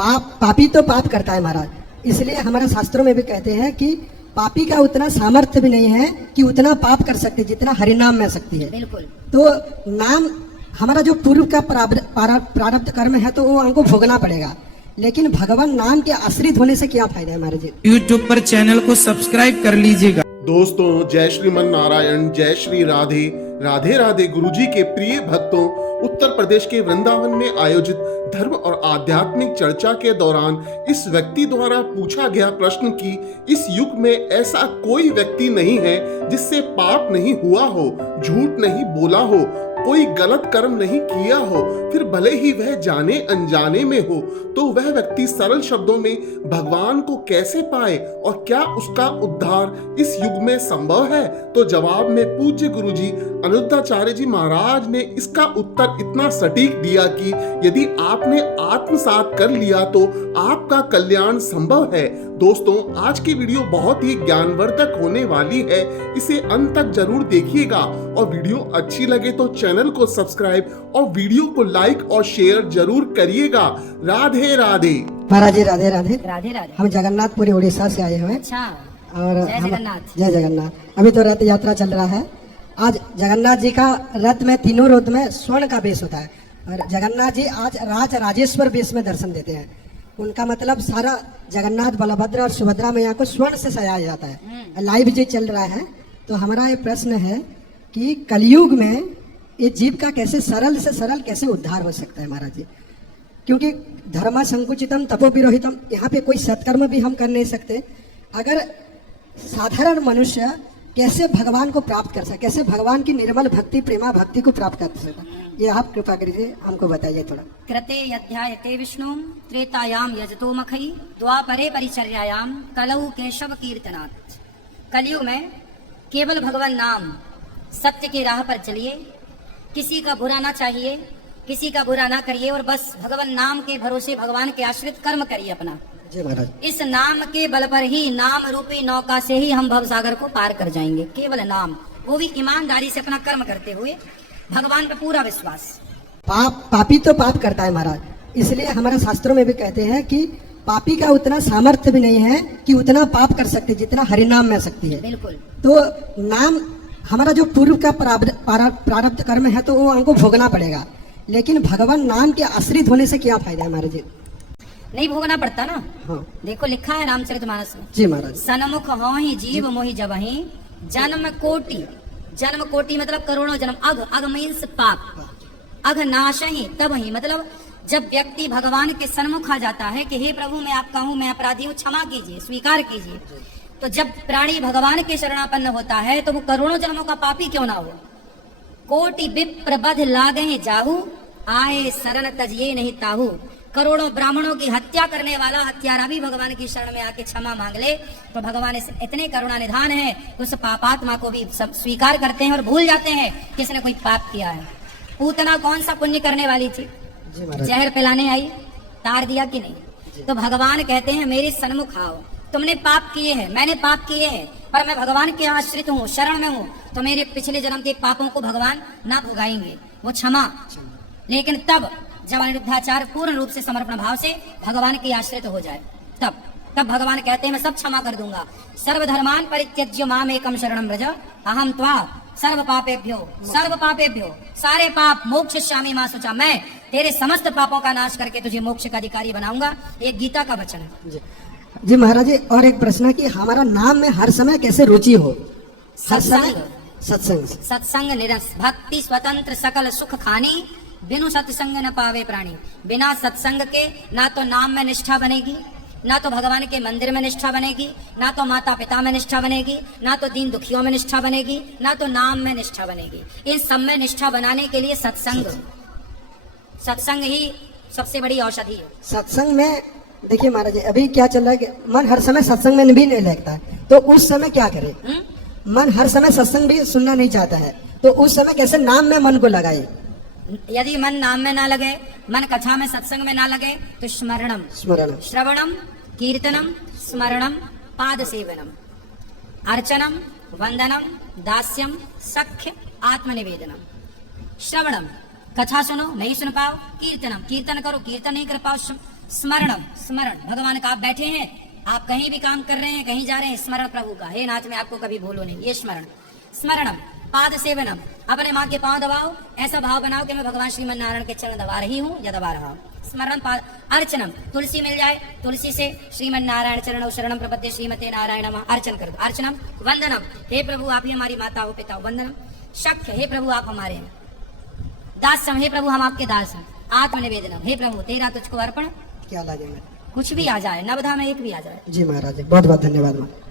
पापी तो पाप करता है महाराज, इसलिए हमारे शास्त्रों में भी कहते हैं कि पापी का उतना सामर्थ्य भी नहीं है कि उतना पाप कर सकते जितना हरिनाम में शक्ति है। बिल्कुल। तो नाम हमारा जो पूर्व का प्रारब्ध कर्म है तो वो हमको भोगना पड़ेगा, लेकिन भगवान नाम के आश्रित होने से क्या फायदा है महाराज जी। YouTube पर चैनल को सब्सक्राइब कर लीजिएगा। दोस्तों, जय श्रीमन नारायण, जय श्री राधे राधे राधे। गुरुजी के प्रिय भक्तों, उत्तर प्रदेश के वृंदावन में आयोजित धर्म और आध्यात्मिक चर्चा के दौरान इस व्यक्ति द्वारा पूछा गया प्रश्न कि इस युग में ऐसा कोई व्यक्ति नहीं है जिससे पाप नहीं हुआ हो, झूठ नहीं बोला हो, कोई गलत कर्म नहीं किया हो, फिर भले ही वह जाने अनजाने में हो, तो वह व्यक्ति सरल शब्दों में भगवान को कैसे पाए और क्या उसका उद्धार इस युग में संभव है। तो जवाब में पूज्य गुरुजी अनिरुद्धाचार्य जी महाराज ने इसका उत्तर इतना सटीक दिया कि यदि आपने आत्मसात कर लिया तो आपका कल्याण संभव है। दोस्तों, आज की वीडियो बहुत ही ज्ञानवर्धक होने वाली है, इसे अंत तक जरूर देखिएगा और वीडियो अच्छी लगे तो चैनल को सब्सक्राइब और वीडियो को लाइक और शेयर जरूर करिएगा। राधे राधे। महाराज जी राधे राधे। राधे राधे। हम जगन्नाथपुरी उड़ीसा से आए हुए हैं। अच्छा। और जय जगन्नाथ। जय जगन्नाथ। अभी तो रथ यात्रा चल रहा है। आज जगन्नाथ जी का रथ में तीनों रथ में स्वर्ण का वेश होता है और जगन्नाथ जी आज राजेश्वर वेश में दर्शन देते हैं। उनका मतलब सारा जगन्नाथ, बलभद्र और सुभद्रा मैया को स्वर्ण से सजाया जाता है। लाइव जी चल रहा है। तो हमारा ये प्रश्न है कि कलयुग में ये जीव का कैसे सरल से सरल कैसे उद्धार हो सकता है महाराज जी, क्योंकि धर्म संकुचितम तपोविरोहितम, यहाँ पे कोई सत्कर्म भी हम कर नहीं सकते। अगर साधारण मनुष्य कैसे भगवान को प्राप्त कर सकता, कैसे भगवान की निर्मल भक्ति प्रेमा भक्ति को प्राप्त कर सकता, ये आप कृपा करिए हमको बताइए थोड़ा। कृते अध्यायते विष्णु त्रेतायाम यजतो मखई द्वापरे परिचर्यायाम कलौ केशव कीर्तनात्। कलयुग में केवल भगवान नाम सत्य की राह पर चलिए, किसी का बुरा ना चाहिए, किसी का बुरा ना करिए और बस भगवान नाम के भरोसे भगवान के आश्रित कर्म करिए अपना। जी महाराज। इस नाम के बल पर ही, नाम रूपी नौका से ही हम भवसागर को पार कर जाएंगे। केवल नाम, वो भी ईमानदारी से अपना कर्म करते हुए, भगवान पे पूरा विश्वास। पापी तो पाप करता है महाराज, इसलिए हमारे शास्त्रों में भी कहते हैं कि पापी का उतना सामर्थ्य भी नहीं है कि उतना पाप कर सकते जितना हरिनाम में शक्ति है। बिल्कुल। तो नाम हमारा जो पूर्व का प्रारब्ध कर्म है तो वो हमको भोगना पड़ेगा, लेकिन भगवान नाम के आश्रित होने से क्या फायदा है महाराज जी। नहीं भोगना पड़ता ना। हाँ। देखो लिखा है रामचरितमानस में। जी महाराज। सनमुख होहि जीव मोहि जबहि जन्म कोटि। जन्म कोटि मतलब करोड़ों जन्म। अघ मीन्स पाप। अघ नाशहि तबहि मतलब जब व्यक्ति भगवान के सन्मुख आ जाता है कि हे प्रभु मैं आपका हूँ, मैं अपराधी हूँ, क्षमा कीजिए, स्वीकार कीजिए, तो जब प्राणी भगवान के शरणापन्न होता है तो वो करोड़ों जन्मों का पापी क्यों ना हो। कोटि विप्र बध लागे जाहू आए शरण तजिए नहीं ताहू। करोड़ों ब्राह्मणों की हत्या करने वाला हत्यारा भी भगवान की शरण में आके क्षमा मांग ले तो भगवान इतने करुणा निधान है कि उस पापात्मा को भी सब स्वीकार करते हैं और भूल जाते हैं कि इसने कोई पाप किया है। पूतना कौन सा पुण्य करने वाली थी, जहर पिलाने आई, तार दिया कि नहीं। तो भगवान कहते हैं मेरे सन्मुख आओ, तुमने पाप किए हैं, मैंने पाप किए हैं, पर मैं भगवान के आश्रित हूँ, शरण में हूँ, तो मेरे पिछले जन्म के पापों को भगवान ना भुगाएंगे, वो क्षमा। लेकिन तब जब अनिरुद्धाचार्य पूर्ण रूप से समर्पण भाव से भगवान के आश्रित हो जाए तब भगवान कहते हैं मैं सब क्षमा कर दूंगा। सर्वधर्मान परित्यज्य माम एकम शरणम व्रज अहम त्वा सर्व पापेभ्यो सारे पाप मोक्षयिष्यामि मा शुचा। मैं तेरे समस्त पापों का नाश करके तुझे मोक्ष का अधिकारी बनाऊंगा। ये गीता का वचन है। जी महाराज जी, और एक प्रश्न है कि हमारा नाम में हर समय कैसे रुचि हो। सत्संग निरस भक्ति स्वतंत्र सकल सुख खानी बिनु सत्संग न पावे प्राणी। बिना सत्संग के ना तो नाम में निष्ठा बनेगी, ना तो भगवान के मंदिर में निष्ठा बनेगी, ना तो माता पिता में निष्ठा बनेगी, ना तो दीन दुखियों में निष्ठा बनेगी, ना तो नाम में निष्ठा बनेगी। इन सब में निष्ठा बनाने के लिए सत्संग ही सबसे बड़ी औषधि है। सत्संग में देखिए महाराज जी, अभी क्या चल रहा है कि मन हर समय सत्संग में भी नहीं लगता है, तो उस समय क्या करे। मन हर समय सत्संग भी सुनना नहीं चाहता है, तो उस समय कैसे नाम में मन को लगाए। यदि मन नाम में ना लगे, मन कथा में सत्संग में ना लगे, तो स्मरणम श्रवणम कीर्तनम स्मरणम पाद सेवनम अर्चनम वंदनम दास्यम सख्य आत्मनिवेदनम। श्रवणम कथा सुनो, नहीं सुन पाओ, कीर्तनम कीर्तन करो, कीर्तन नहीं कर पाओ, स्मरणम, स्मरण भगवान का, आप बैठे हैं, आप कहीं भी काम कर रहे हैं, कहीं जा रहे हैं, स्मरण प्रभु का, हे नाथ मैं आपको कभी भूलूं नहीं, ये स्मरण। स्मरणम पाद सेवनम, अपने माँ के पांव दबाओ, ऐसा भाव बनाओ कि मैं भगवान श्रीमन नारायण के चरण दबा रही हूँ या दबा रहा हूँ। स्मरण पाद। अर्चनम, तुलसी मिल जाए, तुलसी से श्रीमन नारायण चरणों शरणम प्रपद्ये श्रीमते नारायण नमः, अर्चन कर दो। अर्चनम वंदनम, हे प्रभु आप ही हमारी माता हो पिता हो, वंदनम। शक्य, हे प्रभु आप हमारे हैं। दासम, हे प्रभु हम आपके दास हैं। आत्मनिवेदनम, हे प्रभु तेरा तुझको अर्पण, क्या लाजे में कुछ भी आ जाए, नवधा में एक भी आ जाए। जी महाराज जी, बहुत बहुत धन्यवाद महाराज।